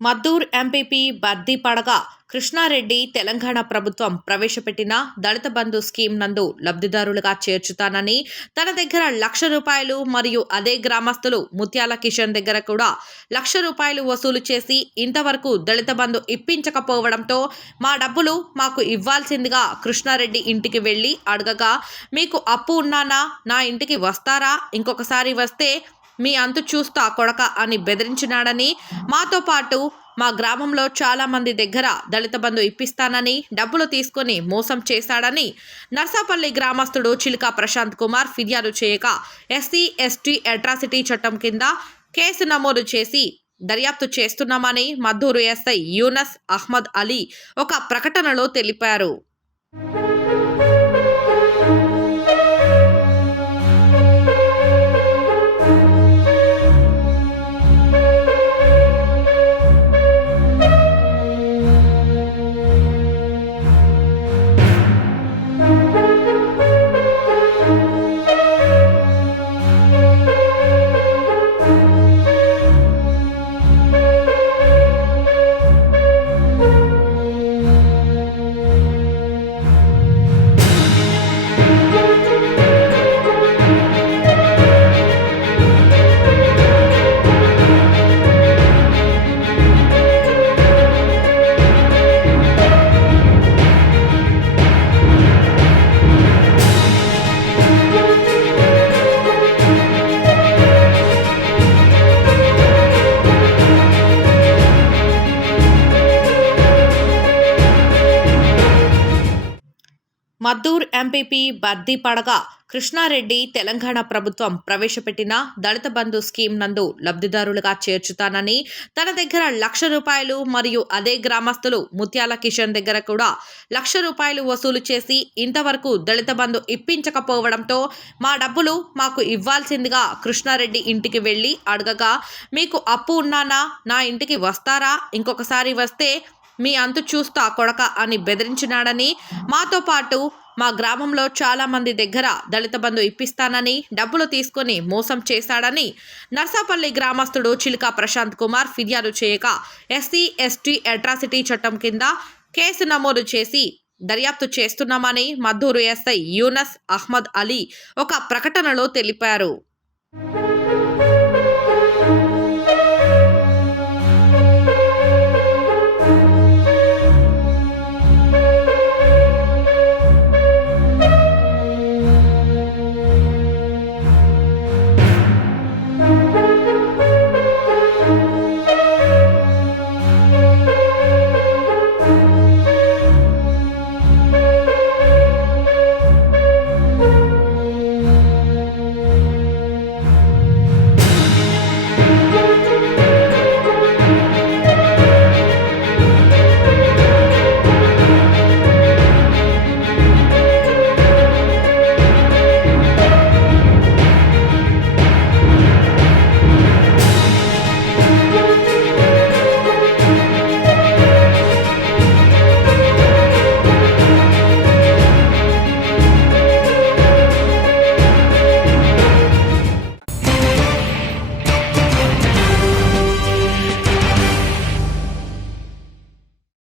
Maddur MPP బద్దీపడగ Krishna Reddy Telangana ప్రభుత్వం ప్రవేశపెట్టిన దళిత బంధు scheme నందు లబ్ధిదారులుగా చేర్చుతానని, తన దగ్గర ₹1,00,000 మరియు అదే గ్రామస్తులు ముత్యాల కిషన్ దగ్గర కూడా ₹1,00,000 వసూలు చేసి ఇంతవరకు దళిత బంధు ఇప్పించకపోవడంతో మా డబ్బులు మాకు ఇవ్వాల్సిందిగా కృష్ణారెడ్డి ఇంటికి వెళ్లి అడగగా, మీకు అప్పు ఉన్నానా, నా ఇంటికి వస్తారా, ఇంకొకసారి వస్తే మీ అంతు చూస్తా కొడక అని బెదిరించినాడని, మాతో పాటు మా గ్రామంలో చాలా మంది దగ్గర దళిత బంధు ఇప్పిస్తానని డబ్బులు తీసుకొని మోసం చేశాడని నర్సాపల్లి గ్రామస్తుడు చిలుక ప్రశాంత్ కుమార్ ఫిర్యాదు చేయగా, ఎస్సీ ఎస్టీ అట్రాసిటీ చట్టం కింద కేసు నమోదు చేసి దర్యాప్తు చేస్తున్నామని మద్దూరు ఎస్ఐ యూనస్ అహ్మద్ అలీ ఒక ప్రకటనలో తెలిపారు. మద్దూర్ ఎంపీపీ బద్దీపడగ కృష్ణారెడ్డి తెలంగాణ ప్రభుత్వం ప్రవేశపెట్టిన దళిత బంధు స్కీమ్ నందు లబ్ధిదారులుగా చేర్చుతానని, తన దగ్గర ₹1,00,000 మరియు అదే గ్రామస్తులు ముత్యాల కిషన్ దగ్గర కూడా ₹1,00,000 వసూలు చేసి ఇంతవరకు దళిత బంధు ఇప్పించకపోవడంతో మా డబ్బులు మాకు ఇవ్వాల్సిందిగా కృష్ణారెడ్డి ఇంటికి వెళ్లి అడగగా, మీకు అప్పు ఉన్నానా, నా ఇంటికి వస్తారా, ఇంకొకసారి వస్తే మీ అంతు చూస్తా కొడక అని బెదిరించినాడని, మాతో పాటు మా గ్రామంలో చాలా మంది దగ్గర దళిత బంధు ఇప్పిస్తానని డబ్బులు తీసుకొని మోసం చేశాడని నర్సాపల్లి గ్రామస్తుడు చిలుక ప్రశాంత్ కుమార్ ఫిర్యాదు చేయగా, ఎస్సీ ఎస్టీ అట్రాసిటీ చట్టం కింద కేసు నమోదు చేసి దర్యాప్తు చేస్తున్నామని మద్దూరు ఎస్ఐ యూనస్ అహ్మద్ అలీ ఒక ప్రకటనలో తెలిపారు.